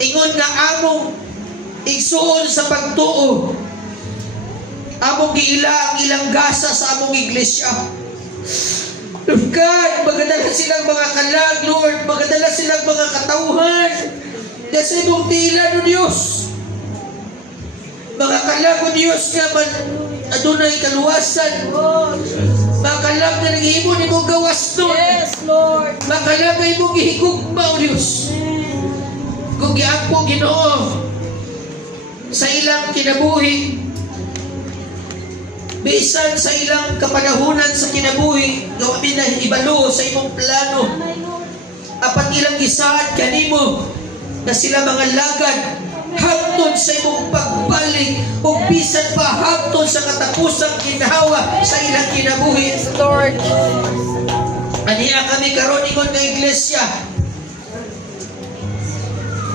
Ingon nga among igsuon sa pagtuo, among giila ang ilang gasa sa among iglesia. Lord God, magadala silang mga kalag, Lord, magadala silang mga katauhan na sa imong tila no Diyos. Mga kalag o Diyos nga man adunay kaluwasan. Mga kalag na naghihimo ni mong gawas nun. Yes, Lord. Mga kalag na imong gihigugma o Diyos. Kung giangko Ginoo sa ilang kinabuhi, bisan sa ilang kapanahunan sa kinabuhi, gawin na ibalo sa imong plano. Apat ilang gisaad kanimo na sila mga lagad hangtod sa imong pagbalik o bisan pa hangtod sa katapusang ginhawa sa ilang kinabuhi. Lord. Aniya kami karon ingon nga iglesia.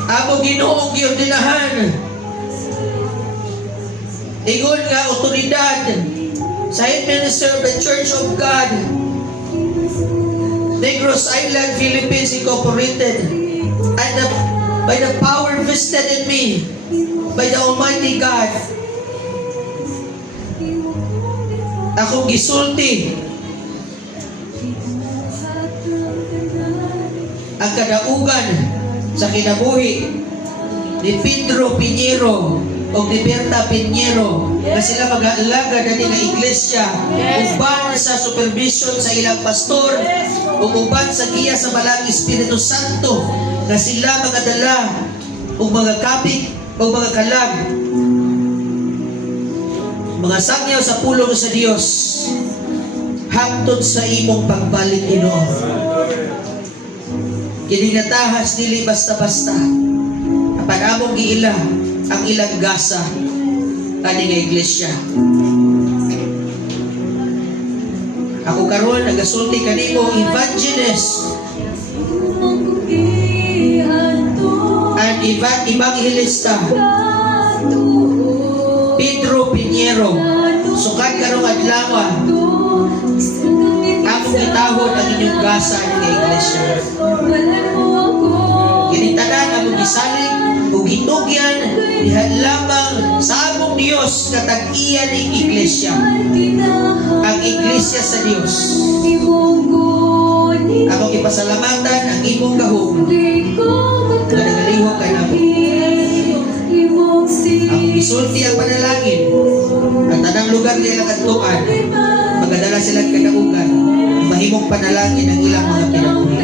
Amo Ginoong giordinahan. Ingon nga otoridad sa head minister of the Church of God, Negros Island, Philippines Incorporated, and by the power vested in me by the Almighty God, akong gisulti ang kadaugan sa kinabuhi ni Pedro Piñero o ni Berta Piñero na sila mag-aalaga na nga iglesia, uban sa supervision sa ilang pastor o uban sa giya sa Malang Espiritu Santo na sila magadala o mga kapik o mga kalag, mga sangyaw sa pulong sa Dios hangtod sa imong pagbalik, Ginoo. Kiningatahas dili basta-basta apan among giila ang ilang gasa ani nga iglesia. Ako karon nagasulti kanimo, evangelist and evangelista Pedro Piñero, sukat karong adlaw among gitahod ang inyong gasa ani nga iglesia. Kinitanan among gisalig ug gitugyan diha lamang sa among Dios katag-iya ning iglesia, ang iglesia sa Dios. Akong ipasalamatan ang imong gahom na nagalihok ka namo. Akong gisulti ang panalangin at tanang lugar nila kadtuan magadala silang kadaugan mahimong panalangin ang ilang mga kinabuhi.